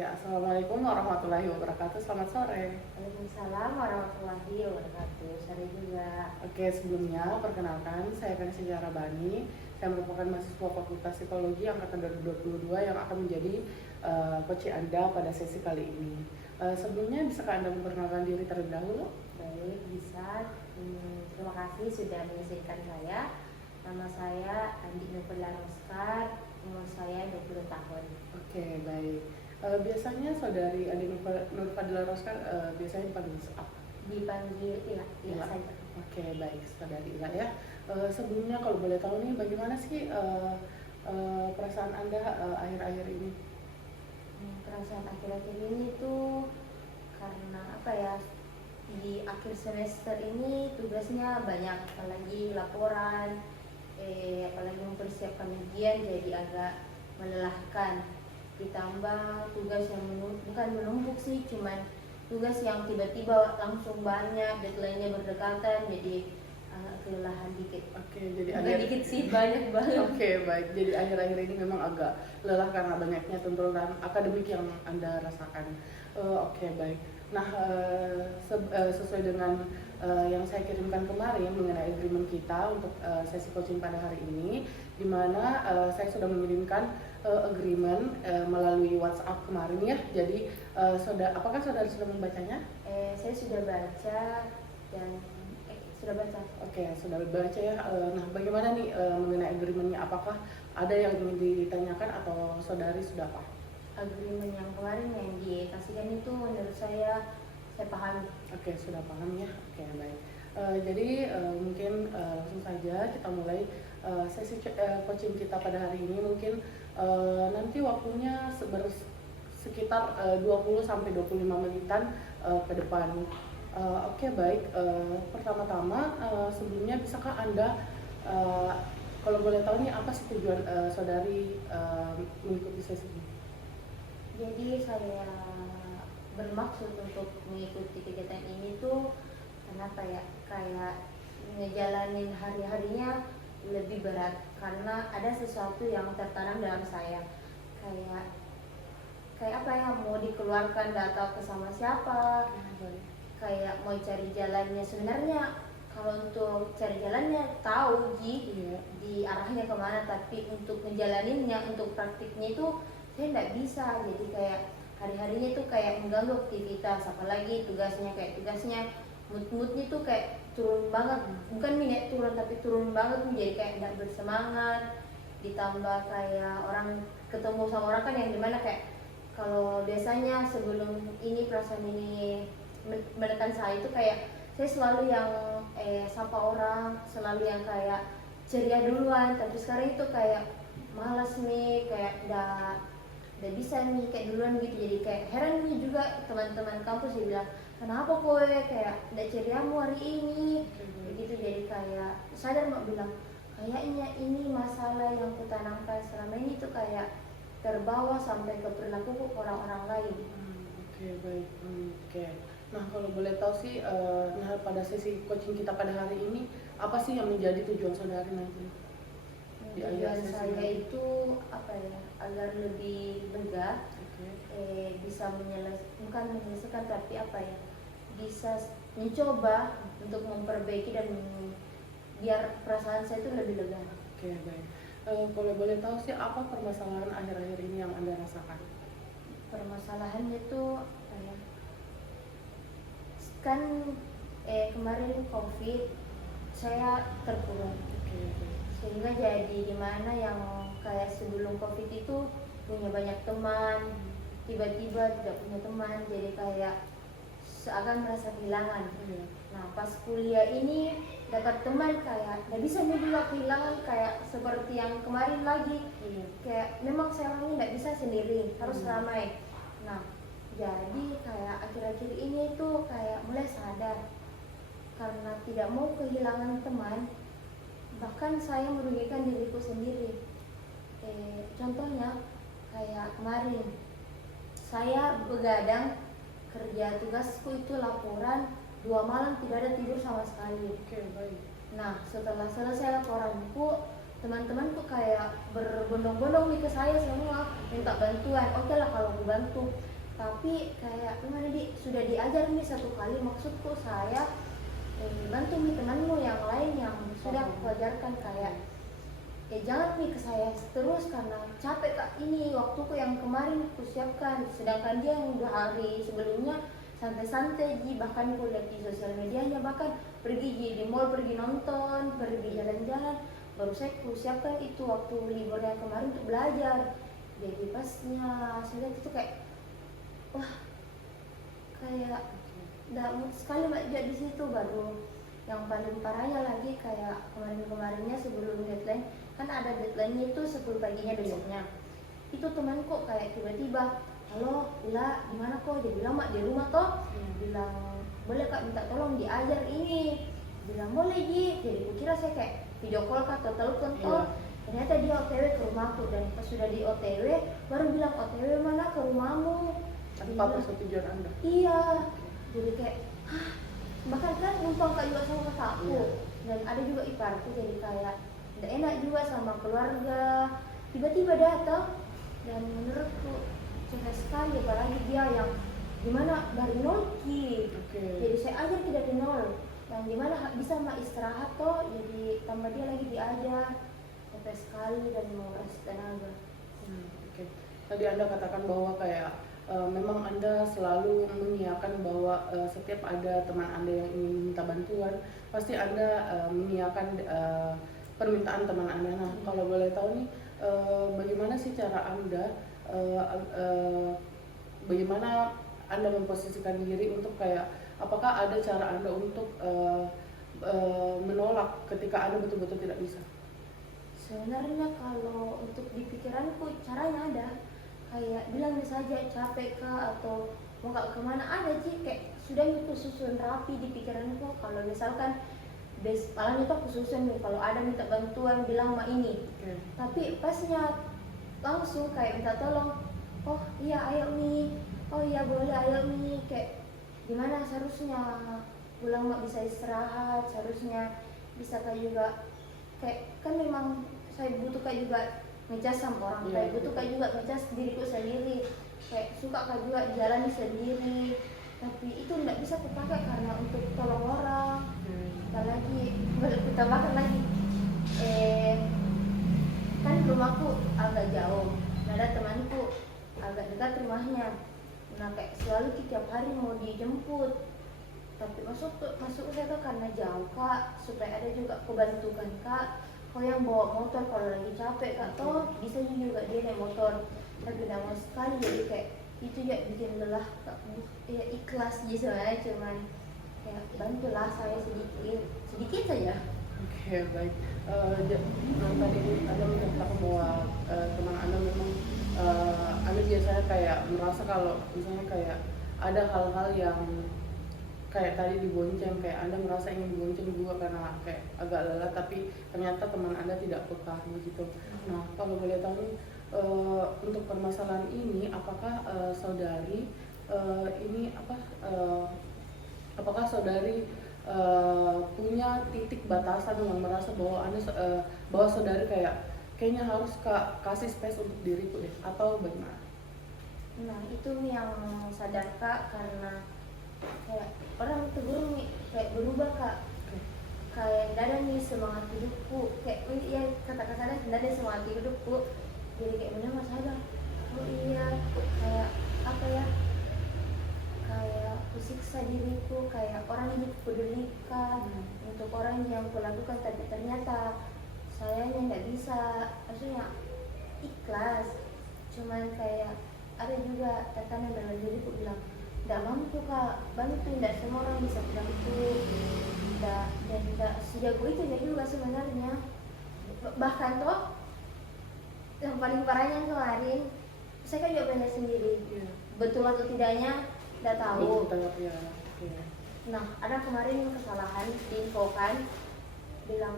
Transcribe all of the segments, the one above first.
Oke, Assalamualaikum warahmatullahi wabarakatuh. Selamat sore. Waalaikumsalam warahmatullahi wabarakatuh. Sore juga. Oke, sebelumnya perkenalkan saya Vanessa Bani. Saya merupakan mahasiswa Fakultas Psikologi angkatan 2022 yang akan menjadi coach Anda pada sesi kali ini. Sebelumnya bisakah Anda memperkenalkan diri terlebih dahulu? Baik, bisa. Terima kasih sudah mengizinkan saya. Nama saya Andi Nurfadla Roskar, umur saya 20 tahun. Oke, baik. Biasanya saudari Andi Nurfadla Roskar biasanya dipanggil apa? Dipanggil Ila saja. Oke, baik, saudari Ila ya. Sebelumnya kalau boleh tahu nih, bagaimana sih perasaan Anda akhir-akhir ini? Perasaan akhir-akhir ini tuh karena apa ya? Di akhir semester ini tugasnya banyak, apalagi laporan, apalagi mempersiapkan ujian jadi agak melelahkan. Ditambah tugas yang bukan menumpuk sih, cuman tugas yang tiba-tiba langsung banyak, deadline-nya berdekatan, jadi agak kelelahan dikit. Oke, jadi Agak dikit sih, banyak banget. Oke, baik. Jadi akhir-akhir ini memang agak lelah karena banyaknya tuntutan akademik yang Anda rasakan. Oke, baik. Nah, sesuai dengan yang saya kirimkan kemarin mengenai agreement kita untuk sesi coaching pada hari ini, di mana saya sudah mengirimkan agreement melalui WhatsApp kemarin ya. Jadi, apakah saudara sudah membacanya? Saya sudah baca dan sudah baca. Oke, sudah baca ya. Nah, bagaimana nih mengenai agreement-nya? Apakah ada yang ingin ditanyakan atau saudari sudah apa? Agreement yang kemarin yang dikasihkan itu menurut saya pahami. Oke, sudah paham ya. Oke, baik. Jadi mungkin langsung saja kita mulai sesi coaching kita pada hari ini. Mungkin nanti waktunya sekitar 20 sampai 25 menitan ke depan. Oke, baik. Pertama-tama sebelumnya bisakah Anda kalau boleh tahu nih apa sih tujuan saudari mengikuti sesi ini? Jadi saya bermaksud untuk mengikuti kegiatan ini tuh kenapa ya, kayak ngejalanin hari-harinya lebih berat karena ada sesuatu yang tertanam dalam saya, kayak apa ya, mau dikeluarkan gak tahu ke sama siapa, kayak mau cari jalannya. Sebenarnya kalau untuk cari jalannya tahu di arahnya kemana, tapi untuk ngejalaninnya, untuk praktiknya itu saya nggak bisa. Jadi kayak hari-harinya itu kayak mengganggu aktivitas, apalagi tugasnya moodnya tuh kayak turun banget, bukan minat turun tapi turun banget, jadi kayak nggak bersemangat. Ditambah kayak orang ketemu sama orang kan yang dimana kayak kalau biasanya sebelum ini perasaan ini menekan saya itu kayak saya selalu yang sapa orang, selalu yang kayak ceria duluan, tapi sekarang itu kayak malas nih, kayak udah bisa nih kayak duluan gitu. Jadi kayak heran nih juga teman-teman kampus dia bilang, kenapa kowe kayak udah ceriamu hari ini begitu. Jadi kayak sadar mak bilang kayaknya ini masalah yang kutanamkan selama ini tuh kayak terbawa sampai ke perilaku orang-orang lain. Oke, baik. Oke. Nah, kalau boleh tahu sih, nah pada sesi coaching kita pada hari ini apa sih yang menjadi tujuan saudari nanti? Tujuan saya itu apa ya, agar lebih lega, bisa bukan menyelesaikan tapi apa ya, bisa mencoba untuk memperbaiki dan biar perasaan saya itu lebih lega. Oke, baik. Kalau boleh tahu sih apa permasalahan akhir-akhir ini yang Anda rasakan? Permasalahannya itu apa ya, kan kemarin COVID saya terkurung. Sehingga jadi dimana yang kayak sebelum COVID itu punya banyak teman, tiba-tiba tidak punya teman, jadi kayak seakan merasa kehilangan. Nah pas kuliah ini dapat teman, kayak nggak bisa nih juga kehilangan kayak seperti yang kemarin lagi. Kayak memang saya ini nggak bisa sendiri, harus ramai. Nah jadi kayak akhir-akhir ini tuh kayak mulai sadar karena tidak mau kehilangan teman, bahkan saya merugikan diriku sendiri. Contohnya kayak kemarin saya begadang kerja, tugasku itu laporan 2 malam tidak ada tidur sama sekali. Oke, baik. Nah setelah selesai laporanku teman-temanku kayak berbondong-bondong nih ke saya semua minta bantuan. Oke lah kalau aku bantu, tapi kayak gimana sudah diajar nih satu kali, maksudku saya bantu nih temanmu yang lain yang sudah aku ajarkan, kayak jangan nih ke saya terus karena capek kak, ini waktuku yang kemarin ku siapkan, sedangkan dia yang 2 hari sebelumnya santai-santai bahkan ku lihat di sosial medianya, bahkan pergi di mall, pergi nonton, pergi jalan-jalan, baru saya ku siapkan itu waktu libur yang kemarin untuk belajar. Jadi pasnya saya lihat itu kayak wah, kayak nggak mood sekali mbak di situ. Baru yang paling parahnya lagi kayak kemarinnya sebelum deadline, kan ada deadline itu 10 paginya besoknya, itu temanku kayak tiba-tiba, halo Ila gimana kok, dia bilang mak di rumah toh, bilang boleh kak minta tolong diajar ini, bilang boleh Ji. Jadi kukira saya kayak video call kak atau telepon toh, ternyata dia OTW ke rumahku, dan pas sudah di OTW baru bilang OTW mana ke rumahmu, tanpa persetujuan Anda. Iya, jadi kayak hah, bahkan kan numpang kak juga sama kakakku, dan ada juga iparku, jadi kayak tidak enak juga sama keluarga, tiba-tiba datang. Dan menurutku susah sekali, apalagi dia yang dimana dari nol jadi saya ajar tidak di nol, yang dimana bisa mak istirahat toh, jadi tambah dia lagi diajar, capek sekali dan menguras tenaga. Tadi Anda katakan bahwa kayak memang Anda selalu mengiyakan bahwa setiap ada teman Anda yang ingin minta bantuan, pasti Anda mengiyakan permintaan teman Anda. Nah, kalau boleh tahu nih, bagaimana sih cara Anda, bagaimana Anda memposisikan diri untuk kayak, apakah ada cara Anda untuk menolak ketika Anda betul-betul tidak bisa? Sebenarnya kalau untuk di pikiranku caranya ada, kayak bilang saja capek kah atau mau gak kemana, ada sih kayak sudah itu susun rapi di pikiranku. Kalau misalkan malam itu aku susun nih, kalau ada minta bantuan bilang mak ini, tapi pasnya langsung kayak minta tolong, oh iya ayo nih, oh iya boleh ayo nih, kayak gimana seharusnya pulang mak bisa istirahat, seharusnya bisa kayak juga, kayak kan memang saya butuh kayak juga ngecas sama orang, kayak butuh kayak juga ngecas diriku sendiri, kayak suka kayak juga jalani sendiri, tapi itu nggak bisa kupakai karena untuk tolong orang. Apalagi tambahkan lagi kan rumahku agak jauh, ada temanku agak dekat rumahnya, nah kayak selalu tiap hari mau dijemput, tapi masuk saya tuh karena jauh kak, supaya ada juga kebantukan kak, kau yang bawa motor kalau lagi capek kak toh bisa juga dia naik motor, tapi lama sekali jadi kayak itu ya bikin lelah kak. Ya ikhlas sih sebenarnya, cuman ya bantulah saya sedikit saja. Baik. Tadi Anda mengatakan bahwa teman Anda memang Anda biasanya kayak merasa kalau misalnya kayak ada hal-hal yang kayak tadi dibonceng, kayak Anda merasa ingin dibonceng juga karena kayak agak lelah, tapi ternyata teman Anda tidak peka begitu. Nah, kalau boleh tahu nih, untuk permasalahan ini, apakah saudari ini apakah saudari punya titik batasan yang merasa bahwa Anda bahwa saudari kayaknya harus kasih space untuk diriku deh, atau bagaimana? Nah itu yang sadar kak, karena kayak orang tegur nih kayak berubah kak, kayak tidak ada nih semangat hidupku, kayak ya kata-katanya tidak ada semangat hidupku, jadi kayak benar mas sadar, oh iya kayak apa ya, kayak kusiksa diriku, kayak orang yang kupedulikan untuk orang yang kulakukan, tapi ternyata sayanya nggak bisa, maksudnya ikhlas, cuman kayak ada juga tekanan dalam diriku bilang nggak mampu kak bantu, nggak semua orang bisa bantu, dan nggak sejago itu ya juga sebenarnya. Bahkan toh yang paling parahnya kemarin saya kan juga belajar sendiri, betul atau tidaknya nggak tahu. Nah ada kemarin kesalahan diinfokan, bilang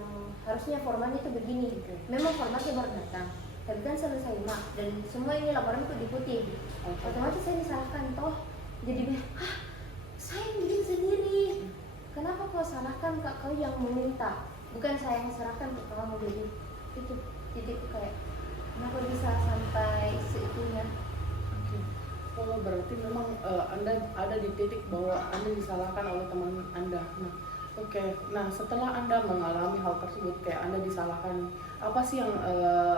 harusnya formatnya itu begini, memang formatnya baru datang, tapi kan selesai mak dan semua ini laporan itu diikuti, otomatis saya disalahkan toh, jadi saya yang bikin sendiri, kenapa kau salahkan kak, kau yang meminta, bukan saya yang serahkan ke kamu. Jadi itu titik kayak kenapa bisa sampai segitunya. Oke. Oh, berarti memang Anda ada di titik bahwa Anda disalahkan oleh teman Anda. Nah, oke. Nah, setelah Anda mengalami hal tersebut, kayak Anda disalahkan, apa sih yang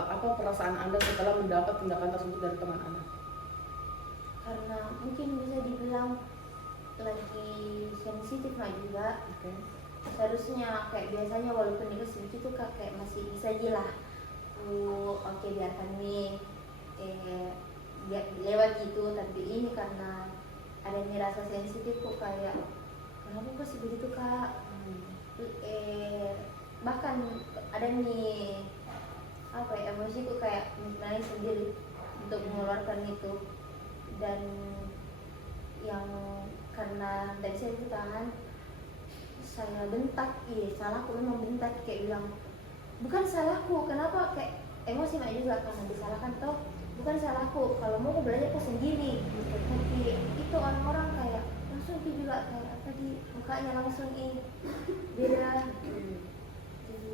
apa perasaan Anda setelah mendapat tindakan tersebut dari teman Anda? Karena mungkin bisa dibilang lagi sensitif lah juga. Oke. Seharusnya kayak biasanya walaupun itu sedikit tuh kayak masih bisa aja lah. Oke, biarkan nih lewat gitu, tapi ini karena ada nih rasa sensitif kok kayak kenapa kok sih begitu kak. Bahkan ada nih apa ya, emosiku kayak nangis sendiri untuk mengeluarkan itu. Dan yang karena dari saya itu tahan, saya bentak, salahku memang bentak, kayak bilang bukan salahku, kenapa kayak emosi mah juga karena disalahkan toh, bukan salahku, kalau mau aku belajar aku sendiri. Tapi itu orang-orang kayak langsung dia juga kayak apa di mukanya langsung beda. Jadi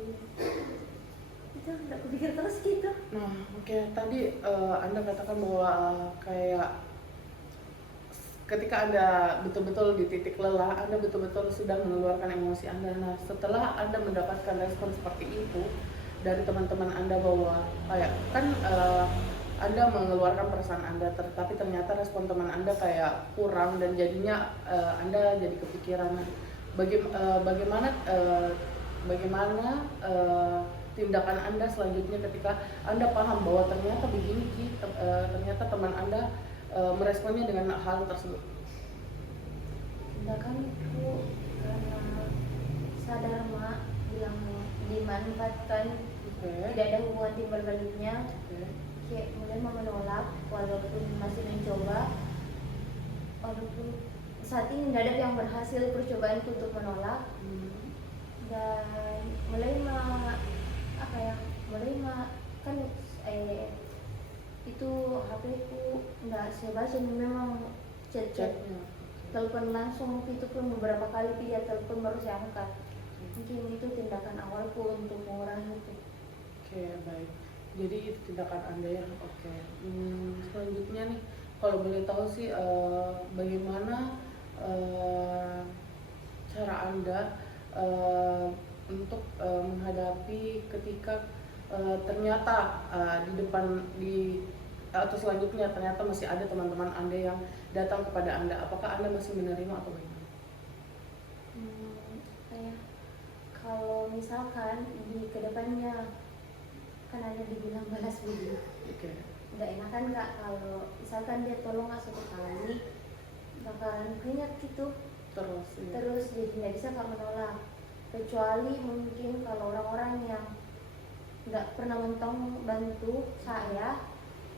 itu udah kupikir terus gitu. Nah, oke. Tadi Anda katakan bahwa kayak ketika Anda betul-betul di titik lelah, Anda betul-betul sudah mengeluarkan emosi Anda. Nah, setelah Anda mendapatkan respon seperti itu dari teman-teman Anda bahwa kayak kan Anda mengeluarkan perasaan Anda, tapi ternyata respon teman Anda kayak kurang dan jadinya Anda jadi kepikiran. Nah, bagaimana tindakan Anda selanjutnya ketika Anda paham bahwa ternyata begini, ternyata teman Anda meresponnya dengan hal tersebut? Tindakanku karena sadar mak yang dimanfaatkan, tidak ada hubungan timbal baliknya. Kayak mulai menolak walaupun masih mencoba, walaupun saat ini tidak ada yang berhasil percobaanku untuk menolak. Dan mulai kan itu HP ku nggak saya baca, memang chat telepon langsung itu pun beberapa kali dia telepon baru saya angkat. Mungkin itu tindakan awalku untuk mengurangi itu. Oke, baik. Jadi itu tindakan Anda ya. Oke. Selanjutnya nih, kalau boleh tahu sih bagaimana cara Anda untuk menghadapi ketika ternyata di depan atau selanjutnya ternyata masih ada teman-teman Anda yang datang kepada Anda. Apakah Anda masih menerima atau bagaimana? Kalau misalkan di kedepannya kan ada dibilang balas budi. Nggak enakan nggak kalau misalkan dia tolong satu kali bakalan ingat gitu terus jadi nggak bisa kamu menolak, kecuali mungkin kalau orang-orang yang nggak pernah mentong bantu saya,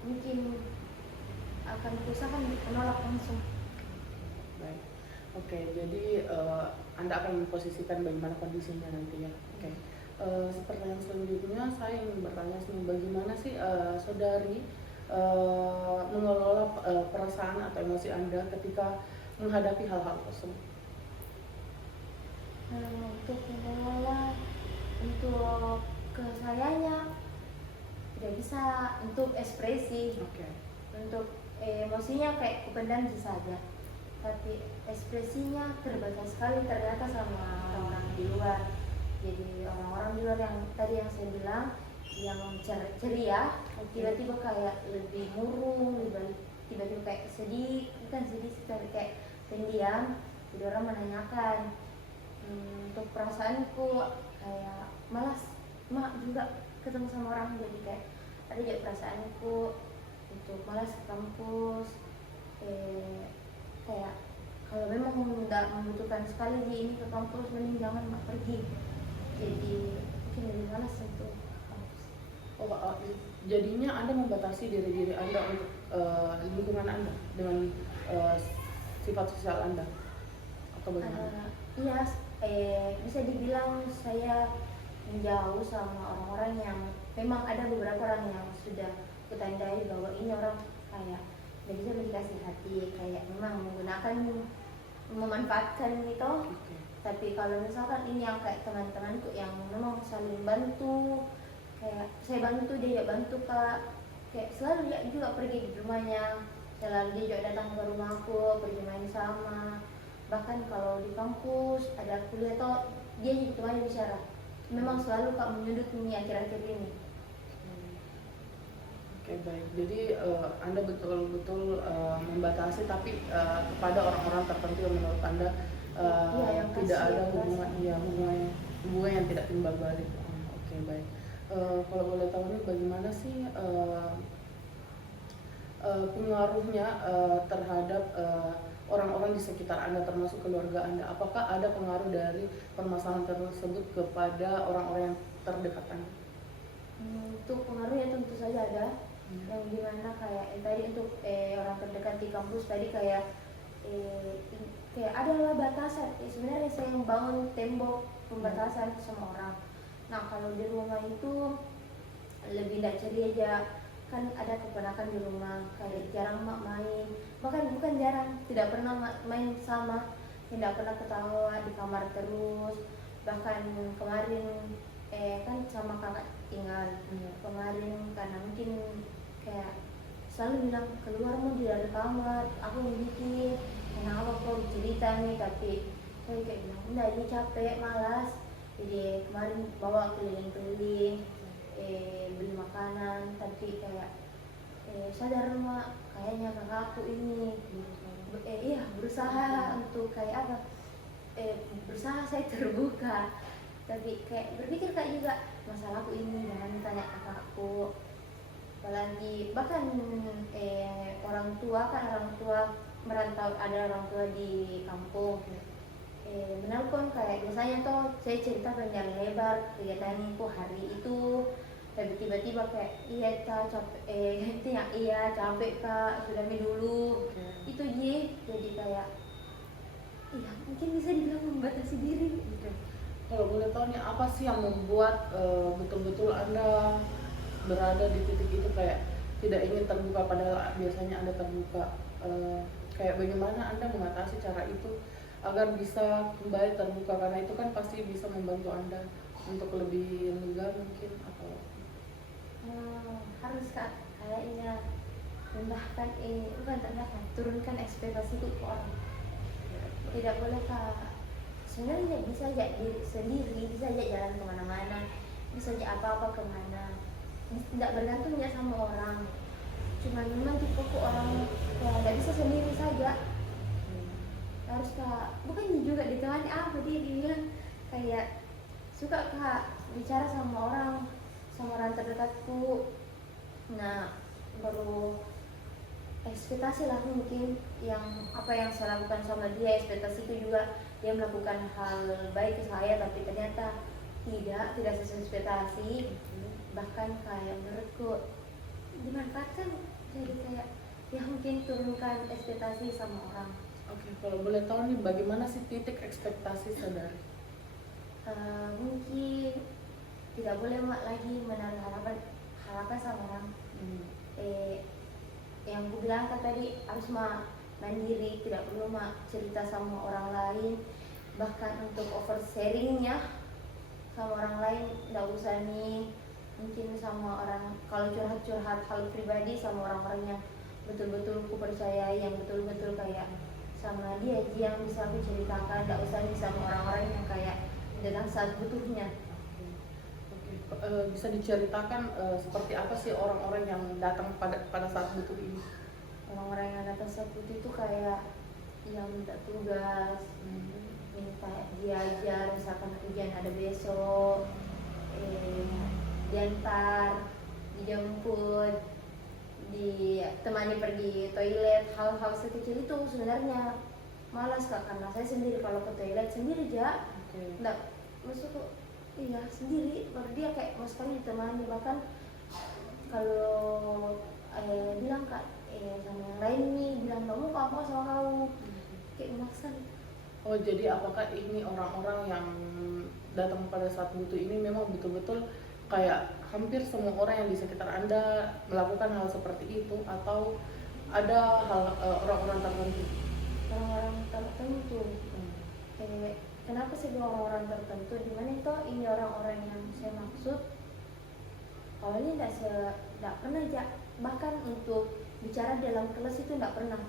mungkin akan berusaha menolak langsung. Baik. Oke, jadi Anda akan memposisikan bagaimana kondisinya nanti ya. Oke. Pertanyaan selanjutnya saya ingin bertanya bagaimana sih saudari mengelola perasaan atau emosi Anda ketika menghadapi hal-hal tersebut? Untuk mengelola, untuk kesayanya tidak bisa, untuk ekspresi, untuk emosinya kayak kupendam saja, tapi ekspresinya terbatas sekali ternyata sama orang-orang di luar. Jadi orang-orang di luar yang tadi yang saya bilang yang ceria, tiba-tiba kayak lebih murung, tiba-tiba kayak sedih, bukan sedih tapi kayak pendiam. Jadi orang menanyakan untuk perasaanku, kayak malas mak juga ketemu sama orang, jadi kayak ada juga perasaanku untuk malas ke kampus, kayak kalau memang tidak membutuhkan sekali di ini ke kampus, mending jangan mak pergi. Jadi mungkin lebih malas untuk kampus. Jadinya Anda membatasi diri Anda untuk lingkungan Anda dengan sifat sosial Anda atau bagaimana? Iya, bisa dibilang saya menjauh sama orang-orang yang memang ada beberapa orang yang sudah kutandai bahwa ini orang kayak nggak bisa dikasih hati, kayak memang memanfaatkan itu. Tapi kalau misalkan ini yang kayak teman-temanku yang memang saling bantu, kayak saya bantu dia bantu kak, kayak selalu dia juga pergi di rumahnya, selalu dia juga datang ke rumahku pergi main sama, bahkan kalau di kampus ada kuliah toh dia gitu aja bicara, memang selalu kak menyudut ini akhir-akhir ini. Oke, baik. Jadi Anda betul-betul membatasi, tapi kepada orang-orang tertentu yang menurut Anda Iya, yang tidak kasihan, ada hubungan, kasihan. ya hubungan yang tidak timbal balik. Oke, baik. Kalau boleh tahu nih, bagaimana sih pengaruhnya terhadap orang-orang di sekitar Anda, termasuk keluarga Anda? Apakah ada pengaruh dari permasalahan tersebut kepada orang-orang yang terdekat Anda? Untuk pengaruhnya tentu saja ada, yang dimana kayak tadi untuk orang terdekat di kampus tadi kayak kayak adalah batasan. Sebenarnya saya yang bangun tembok pembatasan sama orang. Nah kalau di rumah itu lebih tidak ceria aja, kan ada keponakan di rumah kayak jarang mak main, bahkan bukan jarang, tidak pernah main sama, tidak pernah ketawa di kamar terus. Bahkan kemarin kan sama kakak tinggal kemarin, karena mungkin kayak selalu bilang keluar mau dari kamar, aku mikir kenapa kok cerita nih, tapi saya kayak bilang enggak, ini capek malas, jadi kemarin bawa keliling-keliling beli makanan, tapi kayak sadar mak kayaknya kakakku ini iya berusaha untuk kayak apa, berusaha saya terbuka, tapi kayak berpikir kayak juga masalahku ini jangan tanya kakakku, apalagi bahkan orang tua merantau, ada orang tua di kampung menelpon kayak biasanya toh saya cerita panjang lebar kegiatan itu hari itu, tapi tiba-tiba kayak iya kak capek, itu yang iya capek kak sudah dulu itu jadi kayak iya mungkin bisa dibilang membatasi diri. Kalau boleh tahu nih, apa sih yang membuat betul-betul Anda berada di titik itu, kayak tidak ingin terbuka padahal biasanya Anda terbuka? Kayak bagaimana Anda mengatasi cara itu agar bisa kembali terbuka, karena itu kan pasti bisa membantu Anda untuk lebih lega mungkin, atau Harus kak kayaknya rendahkan bukan rendahkan, turunkan ekspektasi itu ke orang, tidak boleh kak. Sebenarnya bisa aja diri sendiri, bisa aja jalan kemana-mana, bisa aja apa-apa kemana, tidak bergantung ya sama orang, cuma memang tipe orang ya tidak bisa sendiri saja, harus kak, bukan juga ditemani apa dia bilang kayak suka kak bicara sama orang terdekatku. Nah baru ekspektasi lah mungkin yang apa yang saya lakukan sama dia, ekspektasi itu juga dia melakukan hal baik ke saya, tapi ternyata tidak sesuai ekspektasi, bahkan kayak menurutku dimanfaatkan, jadi kayak ya mungkin turunkan ekspektasi sama orang. Oke, kalau boleh tahu nih, bagaimana sih titik ekspektasi sadari? Mungkin tidak boleh lagi menaruh harapan sama orang. Yang aku bilang kan tadi harus mandiri, tidak perlu cerita sama orang lain, bahkan untuk oversharingnya sama orang lain tidak usah nih, mungkin sama orang kalau curhat hal pribadi sama orang-orang yang betul-betul aku percaya, yang betul-betul kayak sama dia yang bisa aku ceritakan, tidak usah nih sama orang-orang yang kayak datang saat butuhnya. Bisa diceritakan seperti apa sih orang-orang yang datang pada saat butuh ini? Orang-orang yang datang saat butuh itu kayak yang minta tugas, minta diajar, misalkan ujian ada besok, diantar, dijemput, ditemani pergi toilet, hal-hal sekecil itu sebenarnya malas kak, karena saya sendiri kalau ke toilet sendiri aja nggak masuk, iya sendiri, baru dia kayak mau sekali ditemani, bahkan kalau bilang kak sama yang lain nih bilang kamu apa sama kamu kayak memaksa. Oh, jadi apakah ini orang-orang yang datang pada saat butuh ini memang betul-betul kayak hampir semua orang yang di sekitar Anda melakukan hal seperti itu, atau ada orang-orang tertentu? Orang-orang tertentu. Kenapa sih orang-orang tertentu? Dimana itu ini orang-orang yang saya maksud awalnya tidak pernah ya, bahkan untuk bicara dalam kelas itu tidak pernah.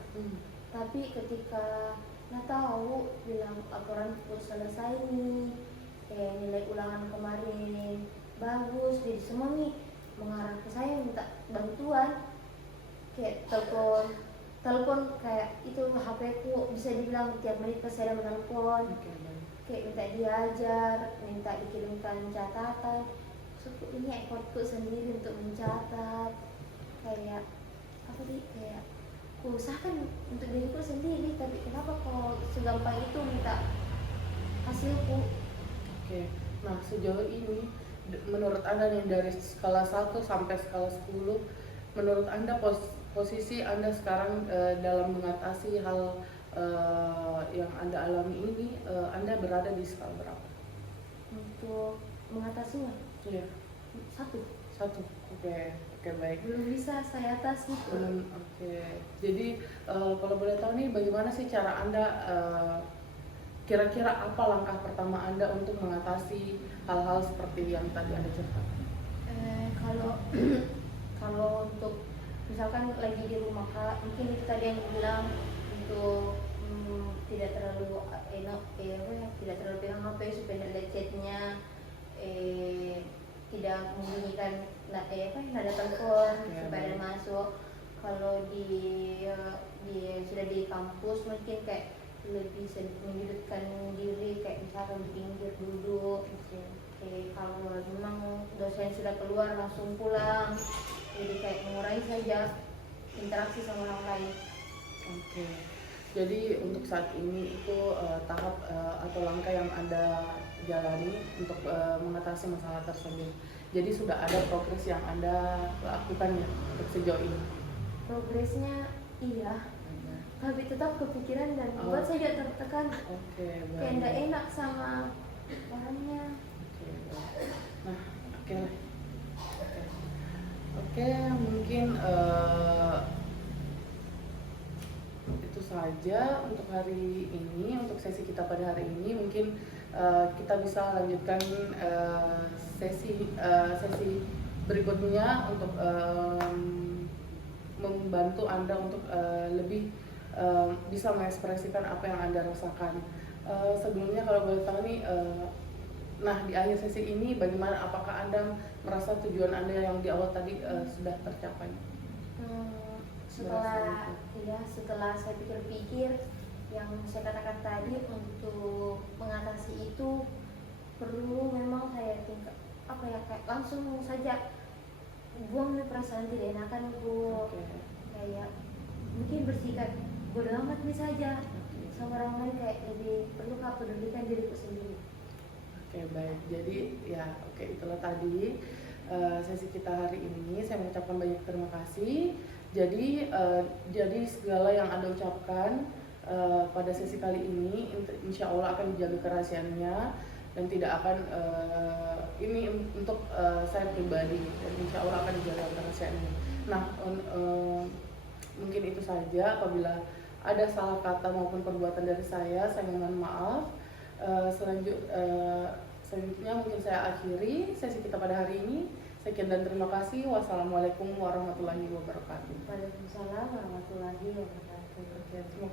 Tapi ketika nggak tahu bilang laporan udah selesai nih, nilai ulangan kemarin bagus, jadi semua nih mengarah ke saya minta bantuan, kayak telepon kayak itu HP ku bisa dibilang tiap menit pasti ada menelpon, kayak minta diajar, minta dikirimkan catatan. Maksudku ini effortku sendiri untuk mencatat, kayak apa sih, kayak ku usahakan untuk diriku sendiri, tapi kenapa kok segampang itu minta hasilku. Oke, nah sejauh ini menurut Anda nih dari skala 1 sampai skala 10, menurut Anda posisi Anda sekarang dalam mengatasi hal yang Anda alami ini, Anda berada di skala berapa? Untuk mengatasinya? Iya. 1. Oke, baik. Belum bisa saya atasi. Oke. Jadi kalau boleh tahu nih, bagaimana sih cara Anda, kira-kira apa langkah pertama Anda untuk mengatasi hal-hal seperti yang tadi Anda ceritakan? Kalau untuk misalkan lagi di rumah Kak, mungkin itu tadi yang bilang untuk tidak terlalu tidak terlalu pegang HP supaya tidak lihat chatnya, tidak membunyikan nada telepon supaya ada masuk. Kalau sudah di kampus mungkin kayak lebih menyudutkan diri, kayak misalkan di pinggir duduk. Kalau memang dosen sudah keluar langsung pulang, jadi kayak mengurangi saja interaksi sama orang lain. Oke. Jadi untuk saat ini itu tahap atau langkah yang Anda jalani untuk mengatasi masalah tersebut. Jadi sudah ada progres yang Anda lakukan ya untuk sejauh ini? Progresnya iya, tapi tetap kepikiran dan buat saya juga tertekan. Kayak tidak enak sama orangnya. Nah, oke, mungkin itu saja untuk hari ini, untuk sesi kita pada hari ini. Mungkin kita bisa lanjutkan sesi berikutnya untuk membantu Anda untuk lebih bisa mengekspresikan apa yang Anda rasakan. Sebelumnya kalau boleh tahu nih, nah di akhir sesi ini bagaimana, apakah Anda merasa tujuan Anda yang di awal tadi sudah tercapai? Setelah saya pikir-pikir yang saya katakan tadi, untuk mengatasi itu perlu memang saya kayak langsung saja buang perasaan tidak enakan Bu. Kayak mungkin bersikap bodo amat saja sama orang lain, kayak lebih perlu pedulikan diriku sendiri. Oke, baik. Jadi ya itulah tadi sesi kita hari ini. Saya mengucapkan banyak terima kasih. Jadi segala yang Anda ucapkan pada sesi kali ini insya Allah akan dijaga kerahasiaannya dan tidak akan ini untuk saya pribadi, dan insya Allah akan dijaga kerahasiaannya. Nah, mungkin itu saja. Apabila ada salah kata maupun perbuatan dari saya mohon maaf. Selanjutnya mungkin saya akhiri sesi kita pada hari ini. Sekian dan terima kasih. Wassalamualaikum warahmatullahi wabarakatuh. Waalaikumsalam warahmatullahi wabarakatuh.